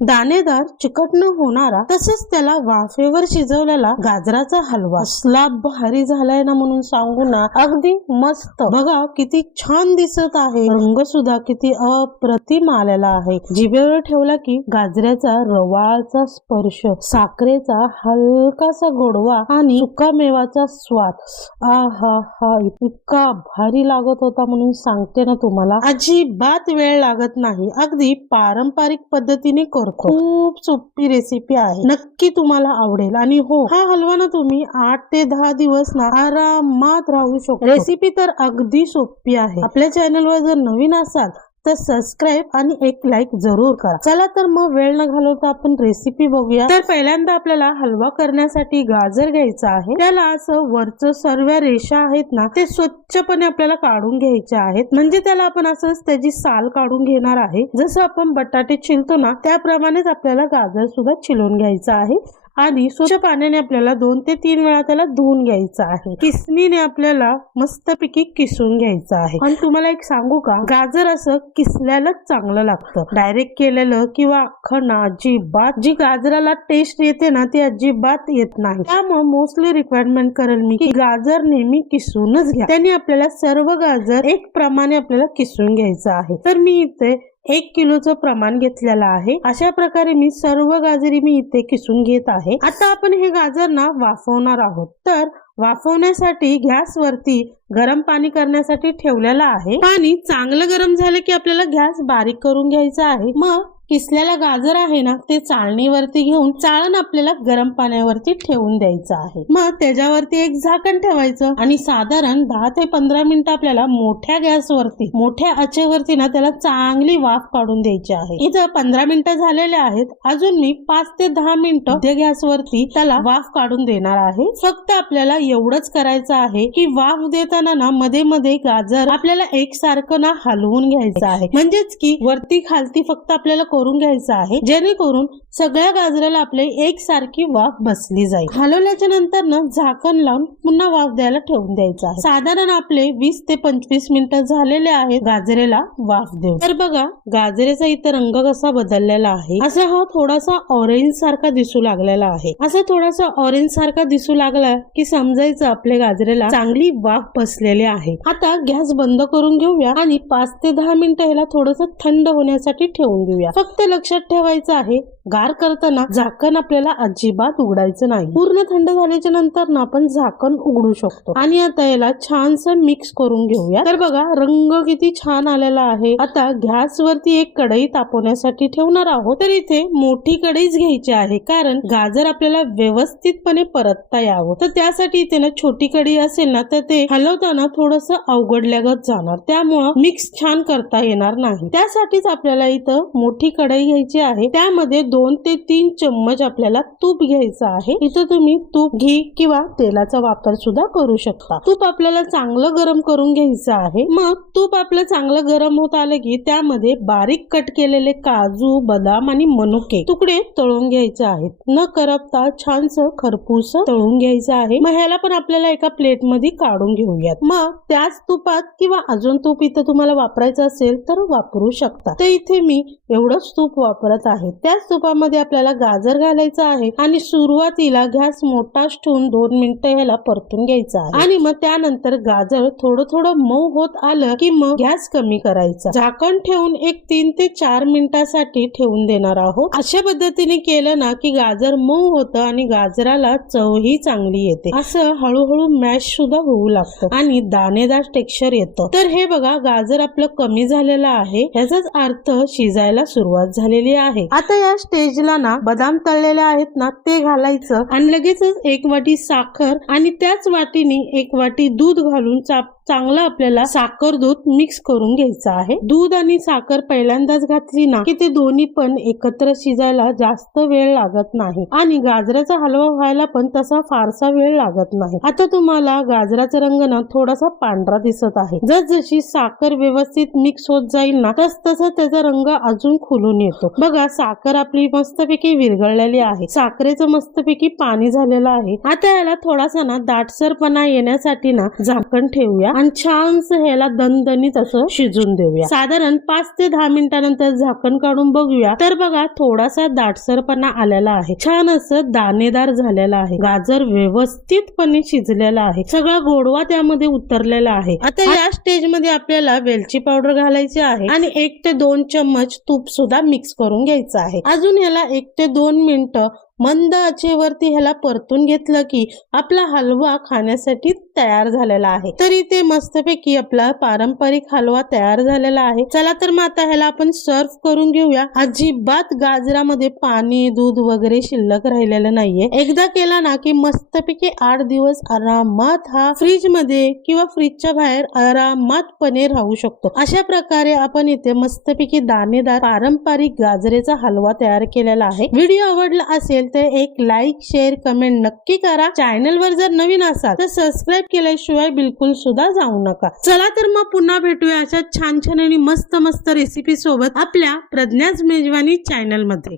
दाणेदार चिकट न होणारा तसंच त्याला वाफेवर शिजवलेला गाजराचा हलवा असला भारी झालाय ना म्हणून सांगू ना, अगदी मस्त. बघा किती छान दिसत आहे, रंग सुद्धा किती अप्रतिम आलेला आहे. जिभेवर ठेवला की गाजराचा रवाळचा स्पर्श, साखरेचा हलकासा गोडवा आणि सुकामेवाचा स्वाद, आहा हा इतका भारी लागत होता म्हणून सांगते ना तुम्हाला. अजिबात वेळ लागत नाही, अगदी पारंपरिक पद्धतीने करतो. खूप सोपी रेसिपी आहे, नक्की तुम्हाला आवडेल. आणि हो, हा हलवा ना तुम्ही 8 ते 10 दिवस ना आरामात राहू शकतो. रेसिपी तर अगदी सोपी आहे. आपल्या चॅनलवर जर नवीन असाल तर सबस्क्राईब आणि एक लाईक जरूर करा. चला तर मग वेळ न घालवता आपण रेसिपी बघूया. तर पहिल्यांदा आपल्याला हलवा करण्यासाठी गाजर घ्यायचा आहे. त्याला असं वरचं सर्व रेषा आहेत ना ते स्वच्छपणे आपल्याला काढून घ्यायच्या आहेत. म्हणजे त्याला आपण असंच त्याची साल काढून घेणार आहे. जसं आपण बटाटे छिलतो ना त्याप्रमाणेच आपल्याला गाजर सुद्धा छिलून घ्यायचं आहे. आणि स्वच्छ पाण्याने आपल्याला 2 ते 3 वेळा त्याला धुवून घ्यायचं आहे. किसणीने आपल्याला मस्तपैकी किसून घ्यायचं आहे. आणि तुम्हाला एक सांगू का, गाजर असं किसल्यालाच चांगलं लागतं. डायरेक्ट केलेलं किंवा अख्खं ना अजिबात जी गाजराला टेस्ट येते ना ती अजिबात येत नाही. त्यामुळे मोस्टली रिक्वायरमेंट करेल मी की गाजर नेहमी किसूनच घ्या. त्यांनी आपल्याला सर्व गाजर एक प्रमाणे आपल्याला किसून घ्यायचं आहे. तर मी इथे 1 किलोचं प्रमाण घेतलेलं आहे. अशा प्रकारे मी सर्व गाजरी मी इथे किसून घेत आहे. आता आपण हे गाजर ना वाफवणार आहोत. तर वाफवण्यासाठी गॅस वरती गरम पाणी करण्यासाठी ठेवलेलं आहे. पाणी चांगलं गरम झालं की आपल्याला गॅस बारीक करून घ्यायचा आहे. मग किसलेला गाजर आहे ना ते चाळणीवरती घेऊन चाळण आपल्याला गरम पाण्यावरती ठेवून द्यायचं आहे. मग त्याच्यावरती एक झाकण ठेवायचं आणि साधारण 10 ते 15 मिनिटं आपल्याला मोठ्या गॅसवरती मोठ्या आचेवरती ना त्याला चांगली वाफ काढून द्यायची आहे. इथं 15 मिनिटं झालेले आहेत. अजून मी 5 ते 10 मिनिटं मध्य गॅसवरती त्याला वाफ काढून देणार आहे. फक्त आपल्याला एवढंच करायचं आहे की वाफ देताना ना मध्ये मध्ये गाजर आपल्याला एकसारखं ना हलवून घ्यायचं आहे. म्हणजेच की वरती खालती फक्त आपल्याला करून घ्यायचं आहे, जेणेकरून सगळ्या गाजराला आपले एकसारखी वाफ बसली जाईल. हलवल्याच्या नंतर ना झाकण लावून पुन्हा वाफ द्यायला ठेवून द्यायचं आहे. साधारण आपले 20 ते 25 मिनिटं झालेले आहेत गाजरेला वाफ देऊन. तर बघा गाजरेचा इथं रंग कसा बदललेला आहे. असा हा थोडासा ऑरेंज सारखा दिसू लागलेला आहे. असं थोडासा ऑरेंज सारखा दिसू लागला की समजायचं आपल्या गाजरेला चांगली वाफ बसलेली आहे. आता गॅस बंद करून घेऊया आणि 5 ते 10 मिनिटं ह्याला थोडस थंड होण्यासाठी ठेवून घेऊया. फक्त लक्षात ठेवायचं आहे गार करताना झाकण आपल्याला अजिबात उघडायचं नाही. पूर्ण थंड झाल्याच्या नंतर ना आपण झाकण उघडू शकतो. आणि आता याला छानसं मिक्स करून घेऊया. तर बघा रंग किती छान आलेला आहे. आता गॅस वरती एक कढई तापवण्यासाठी ठेवणार आहोत. तर इथे मोठी कढईच घ्यायची आहे, कारण गाजर आपल्याला व्यवस्थितपणे परतता यावं. तर त्यासाठी इथे ना छोटी कढई असेल ना तर ते हलवताना थोडस अवघडल्यागत जाणार, त्यामुळं मिक्स छान करता येणार नाही. त्यासाठीच आपल्याला इथं मोठी कढई घ्यायची आहे. त्यामध्ये 2 ते 3 चम्मच आपल्याला तूप घ्यायचं आहे. इथं तुम्ही तूप, घी किंवा तेलाचा वापर सुद्धा करू शकता. तूप आपल्याला चांगलं गरम करून घ्यायचं आहे. मग तूप आपलं चांगलं गरम होत आलं की त्यामध्ये बारीक कट केलेले काजू, बदाम आणि मनुके तुकडे तळून घ्यायचे आहेत. न करपता छानसं खरपूस तळून घ्यायचं आहे. मग ह्याला पण आपल्याला एका प्लेट मध्ये काढून घेऊयात. मग त्याच तुपात किंवा अजून तूप इथं तुम्हाला वापरायचं असेल तर वापरू शकता. तर इथे मी एवढंच तूप वापरत आहे. त्याच तुपामध्ये आपल्याला गाजर घालायचं आहे आणि सुरुवातीला गॅस मोठाच ठेवून 2 मिनिटं ह्याला परतून घ्यायचं आहे. आणि मग त्यानंतर गाजर थोडं थोडं मऊ होत आलं की मग गॅस कमी करायचा. झाकण ठेवून एक 3 ते 4 मिनिटासाठी ठेवून देणार आहोत. अशा पद्धतीने केलं ना की गाजर मऊ होतं आणि गाजराला चवही चांगली येते. असं हळूहळू मॅश सुद्धा होऊ लागतं आणि दाणेदार टेक्स्चर येतं. तर हे बघा गाजर आपलं कमी झालेलं आहे, याचाच अर्थ शिजायला सुरुवात झालेली आहे. आता या स्टेजला ना बदाम तळलेले आहेत ना ते घालायचं आणि लगेचच 1 वाटी साखर आणि त्याच वाटीने 1 वाटी दूध घालून चांगलं आपल्याला साखर दूध मिक्स करून घ्यायचं आहे. दूध आणि साखर पहिल्यांदाच घातली ना की ते दोन्ही पण एकत्र शिजायला जास्त वेळ लागत नाही आणि गाजराचा हलवा व्हायला पण तसा फारसा वेळ लागत नाही. आता तुम्हाला गाजराचा रंग ना थोडासा पांढरा दिसत आहे. जशी साखर व्यवस्थित मिक्स होत जाईल ना तसं त्याचा रंग अजून खुलून येतो. बघा साखर आपली मस्तपैकी विरघळलेली आहे. साखरेचं मस्तपैकी पाणी झालेलं आहे. आता याला थोडासा ना दाटसरपणा येण्यासाठी ना झाकण ठेवूया आणि छानस ह्याला दणदणीत असं शिजून देऊया. साधारण 5 ते 10 मिनिटानंतर झाकण काढून बघूया तर बघा थोडासा दाटसरपणा आलेला आहे. छान असं दाणेदार झालेला आहे. गाजर व्यवस्थितपणे शिजलेला आहे. सगळा गोडवा त्यामध्ये उतरलेला आहे. आता या स्टेज मध्ये आपल्याला वेलची पावडर घालायची आहे आणि 1 ते 2 चम्मच तूप सुद्धा मिक्स करून घ्यायचं आहे. अजून ह्याला 1 ते 2 मिनिटं मंद आचेवरती ह्याला परतून घेतलं की आपला हलवा खाण्यासाठी तयार झालेला आहे. तर इथे मस्तपैकी आपला पारंपरिक हलवा तयार झालेला आहे. चला तर मग आता ह्याला आपण सर्व करून घेऊया. अजिबात गाजरामध्ये पाणी दूध वगैरे शिल्लक राहिलेलं नाहीये. एकदा केला ना की मस्तपैकी 8 दिवस आरामात हा फ्रीज मध्ये किंवा फ्रीजच्या बाहेर आरामातपणे राहू शकतो. अशा प्रकारे आपण इथे मस्तपैकी दाणेदार पारंपरिक गाजरेचा हलवा तयार केलेला आहे. व्हिडिओ आवडला असेल तर एक लाईक शेअर कमेंट नक्की करा. चॅनल वर जर नवीन असाल तर सबस्क्राईब केल्याशिवाय बिलकुल सुद्धा जाऊ नका. चला तर मग पुन्हा भेटूया अशा छान छान आणि मस्त मस्त रेसिपी सोबत आपल्या प्रज्ञाच मेजवानी चॅनल मध्ये.